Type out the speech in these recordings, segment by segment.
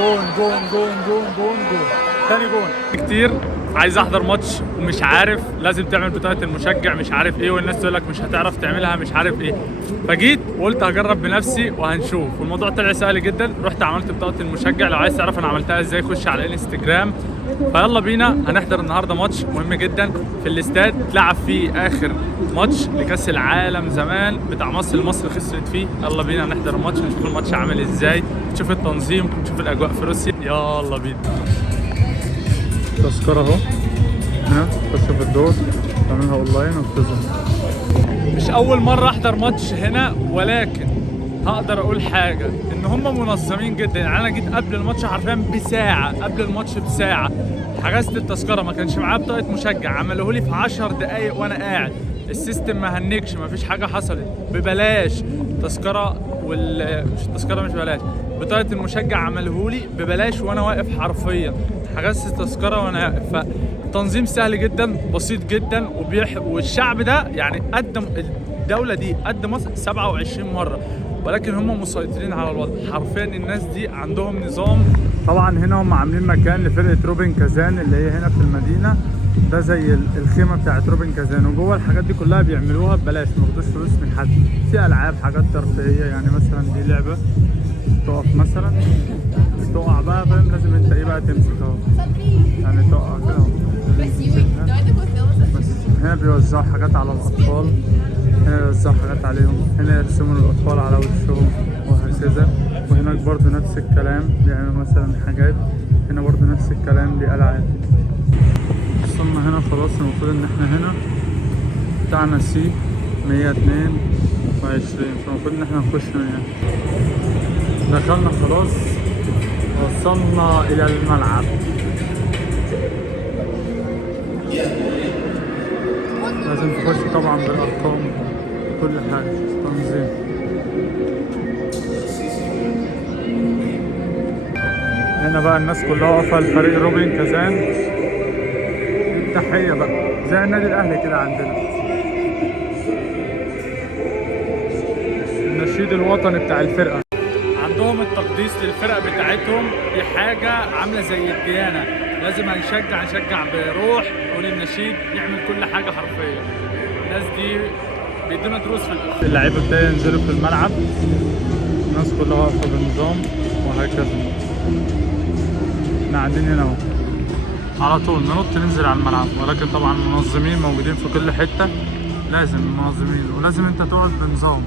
جون جون جون جون جون جون تاني جون. كتير عايز احضر ماتش ومش عارف، لازم تعمل بطاقة المشجع مش عارف ايه، والناس تقول لك مش هتعرف تعملها مش عارف ايه. فجيت وقلت هجرب بنفسي وهنشوف، والموضوع طلع سهل جدا. رحت عملت بطاقة المشجع، لو عايز تعرف انا عملتها ازاي خش على الانستجرام. فيلا بينا، هنحضر النهارده ماتش مهم جدا في الاستاد، اتلعب فيه اخر ماتش لكاس العالم زمان بتاع مصر، مصر خسرت فيه. يلا بينا نحضر الماتش، نشوف الماتش عامل ازاي، نشوف التنظيم، نشوف الاجواء في روسيا. يلا بينا. تذكرة اهو، هنا تخش في الدور تعملها اونلاين وبتظهر. مش اول مرة احضر ماتش هنا، ولكن هقدر اقول حاجة ان هم منظمين جدا. يعني انا جيت قبل الماتش حرفيا بساعة، قبل الماتش بساعة حجزت التذكرة، ما كانش معايا بطاقة مشجع، عملوه لي في 10 دقايق وانا قاعد. السيستم ما هنكش، ما فيش حاجة حصلت، ببلاش تذكرة. مش التذكرة مش ببلاش، بطاقة المشجع عملوه لي ببلاش وانا واقف حرفيا. حجزت التذكرة وانا واقف. فتنظيم سهل جدا، بسيط جدا، والشعب ده يعني قدم الدولة دي قد مصر 27 مرة، ولكن هم مسيطرين على الوضع حرفيا. الناس دي عندهم نظام. طبعا هنا هم عاملين مكان لفرقة روبن كازان اللي هي هنا في المدينة، ده زي الخيمة بتاعت روبن كازان، وجوه الحاجات دي كلها بيعملوها ببلاش، ما بياخدوش فلوس من حد. في ألعاب، حاجات ترفيهية، يعني مثلا دي لعبة تقف مثلا تقع بقى، فاهم، لازم انت ايه بقى تمسك اهو، يعني تقع كده اهو. بس هنا بيوزعوا حاجات على الأطفال، هنا يوزعوا حاجات عليهم، هنا يرسموا الأطفال على وشهم وهكذا. وهناك برضو نفس الكلام، بيعملوا مثلا حاجات، هنا برضو نفس الكلام، دي ألعاب. وصلنا هنا خلاص، المفروض إن احنا هنا بتاعنا سي 122، فالمفروض إن احنا نخش من هنا. دخلنا خلاص، وصلنا إلى الملعب. لازم تخش طبعا بالأرقام، كل حاجة تنظيم. هنا بقى الناس كلها واقفة لفريق روبن كازان. التحية بقى زي النادي الأهلي كده عندنا، النشيد الوطني بتاع الفرقة. عندهم التقديس للفرق بتاعتهم، دي حاجة عاملة زي الديانة. لازم نشجع بروح، نقول النشيد، نعمل كل حاجة حرفيا. الناس دي بيدونا دروس في اللعيبة ابتدوا ينزلوا في الملعب، الناس كلها واقفة بنظام وهكذا. احنا قاعدين هنا اهو، على طول ننط ننزل على الملعب، ولكن طبعا المنظمين موجودين في كل حتة، لازم منظمين، ولازم انت تقعد بنظام.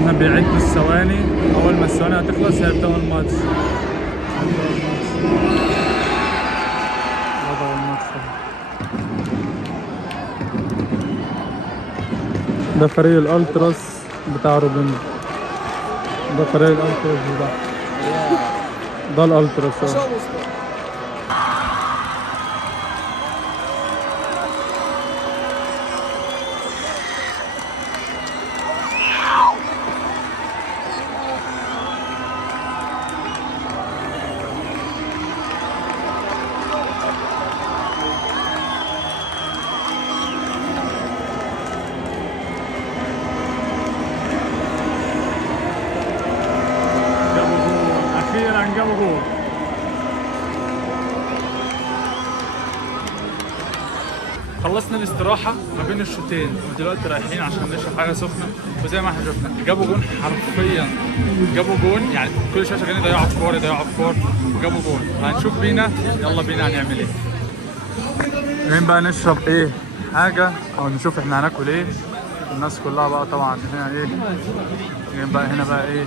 هنا بيعدوا الثواني، اول ما الثواني هتخلص هيبدأوا الماتش. ده فريق الالتراس بتاع روبن، ده فريق الالتراس ده الالتراس. جابوا جول. خلصنا الاستراحة ما بين الشوطين، ودلوقتي رايحين عشان نشرب حاجة سخنة. وزي ما احنا شفنا جابوا جون حرفيا، جابوا جون، يعني كل شوية شغالين يضيعوا الكورة وجابوا جون. هنشوف بينا، يلا بينا هنعمل ايه. جايين بقى نشرب ايه حاجة، او نشوف احنا هناكل ايه. الناس كلها بقى طبعا هنا ايه، جايين بقى هنا بقى ايه،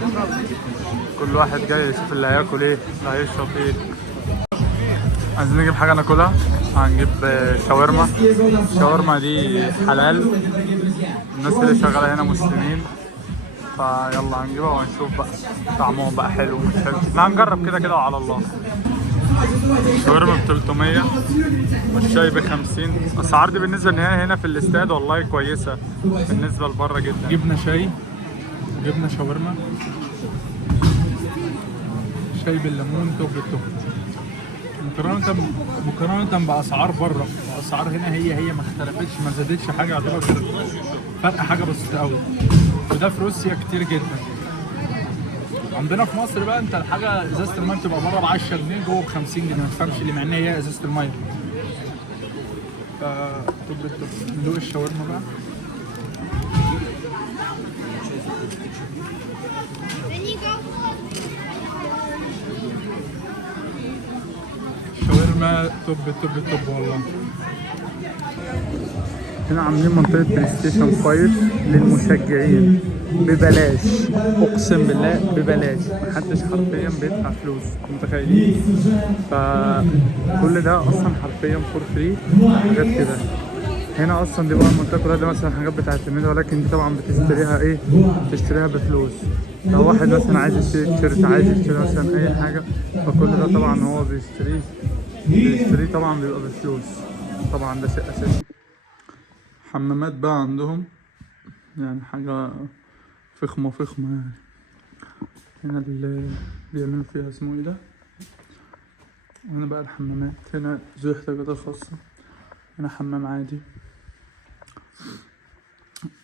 كل واحد جاي يشوف اللي هياكل ايه، اللي هيشرب ايه. عايزين نجيب حاجة ناكلها، هنجيب شاورما. الشاورما دي حلال، الناس اللي شغالة هنا مسلمين، فيلا هنجيبها ونشوف بقى طعمهم بقى حلو ومش حلو. احنا هنجرب كده كده وعلى الله. الشاورما ب300 والشاي ب50. الاسعار دي بالنسبة ان هي هنا في الاستاد والله كويسة بالنسبة لبره جدا. جبنا شاي وجبنا شاورما، شاي بالليمون توب التوب، مقارنة بأسعار بره. الاسعار هنا هي ما اختلفتش، ما زادتش حاجه، يعتبر فرق حاجه بسيطه قوي. وده في روسيا كتير جدا. عندنا في مصر بقى انت الحاجه ازازه الميه بتبقى بره ب 10 جنيه جوه ب 50 جنيه، ما تفهمش ليه مع ان هي ازازه الميه. ندوق الشاورما بقى. شاورما توب والله. هنا عاملين منطقة بلاي ستيشن 5 للمشجعين ببلاش، اقسم بالله ببلاش، محدش حرفيا بيدفع فلوس، متخيلين؟ فكل ده اصلا حرفيا فور فري، حاجات كده. هنا اصلا دي بقى المنطقة كلها دي مثلا حاجات بتاعت الميديا، ولكن دي طبعا بتشتريها ايه؟ بتشتريها بفلوس. لو واحد مثلا عايز يشتري تيشيرت، عايز يشتري مثلا اي حاجة، فكل ده طبعا هو بيشتريه طبعا بيبقى بفلوس، طبعا ده شيء اساسي. حمامات بقى عندهم يعني حاجة فخمة يعني. هنا اللي بيعملوا فيها اسمه ايه ده. هنا بقى الحمامات، هنا ذو احتياجات خاصة، هنا حمام عادي.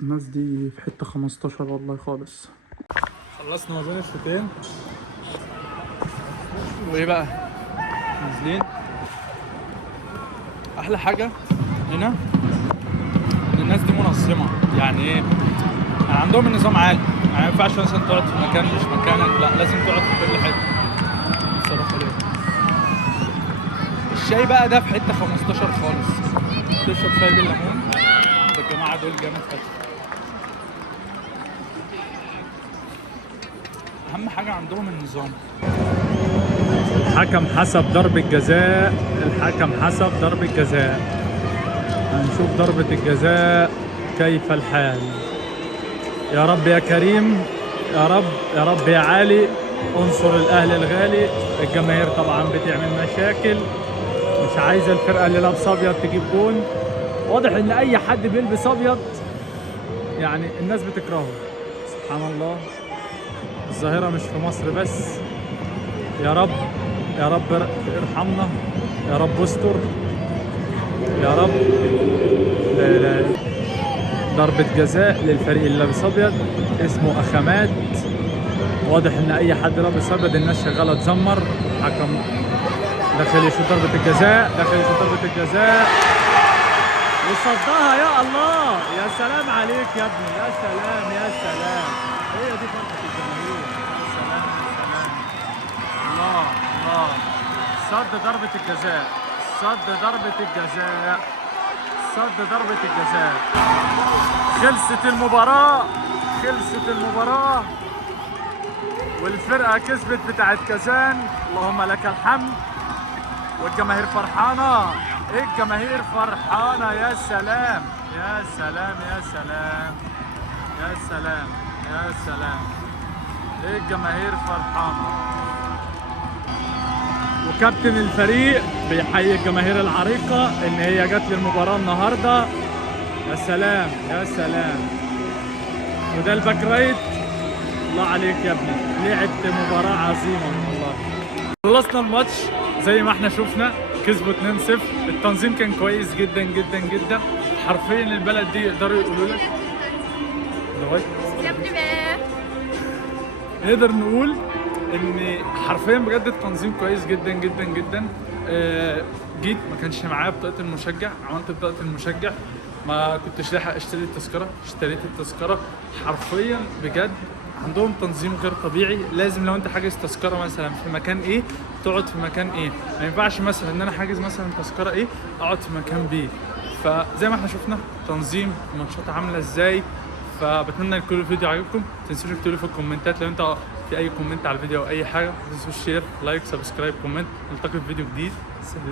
الناس دي في حتة 15 والله خالص. خلصنا ما بين الشوطين وايه بقى نازلين. احلى حاجة هنا ان الناس دي منظمة، يعني ايه؟ يعني عندهم النظام عالي، يعني ما ينفعش مثلا تقعد في مكان مش مكانك، لا لازم تقعد في كل حته. بصراحه ليه؟ الشاي بقى ده في حته 15 خالص، تشرب شاي بالليمون، الجماعه دول جامد فشخ. اهم حاجه عندهم النظام. الحكم حسب ضربة جزاء، الحكم حسب ضربة جزاء. هنشوف ضربة الجزاء كيف الحال. يا رب يا كريم، يا رب يا رب يا عالي، انصر الاهلي الغالي. الجماهير طبعا بتعمل مشاكل، مش عايزه الفرقه اللي لابسه ابيض تجيب جون. واضح ان اي حد بيلبس ابيض يعني الناس بتكرهه، سبحان الله. الظاهره مش في مصر بس. يا رب يا رب ارحمنا، يا رب استر، يا رب. لا لا. ضربة جزاء للفريق اللي لابس ابيض اسمه اخامات. واضح ان اي حد لابس ابيض الناس شغاله تزمر. حكم داخل يشوط ضربة الجزاء، داخل يشوط ضربة الجزاء وصدها. يا الله، يا سلام عليك يا ابني، يا سلام يا سلام. هي دي فرحة الجماهير. يا سلام يا سلام. الله الله. صد ضربة الجزاء، صد ضربة الجزاء، صد ضربة الجزاء. خلصت المباراة، خلصت المباراة والفرقة كسبت بتاعت كازان، اللهم لك الحمد. والجماهير فرحانة، الجماهير فرحانة. يا سلام يا سلام يا سلام يا سلام يا سلام. الجماهير فرحانة. وكابتن الفريق بيحيي الجماهير العريقة ان هي جت للمباراة النهاردة. يا سلام يا سلام. وده الباك رايت. الله عليك يا ابني، لعبت مباراة عظيمة والله. خلصنا الماتش زي ما احنا شفنا، كسبوا 2-0. التنظيم كان كويس جدا جدا جدا، حرفيا البلد دي يقدروا يقولوا لك نقدر نقول ان حرفيا بجد التنظيم كويس جدا جدا جدا. جيت ما كانش معايا بطاقة المشجع، عملت بطاقة المشجع، ما كنتش لاحق اشتري التذكرة، اشتريت التذكرة. حرفيا بجد عندهم تنظيم غير طبيعي. لازم لو انت حاجز تذكرة مثلا في مكان ايه تقعد في مكان ايه، ما ينفعش مثلا ان انا حاجز مثلا تذكرة ايه اقعد في مكان بي. فزي ما احنا شفنا تنظيم الماتشات عاملة ازاي. فبتمنى يكون الفيديو عجبكم. ما تنسوش تكتبوا في الكومنتات لو انت في اي كومنت على الفيديو او اي حاجة. ما تنسوش شير لايك سبسكرايب كومنت. نلتقي في فيديو جديد. سلام.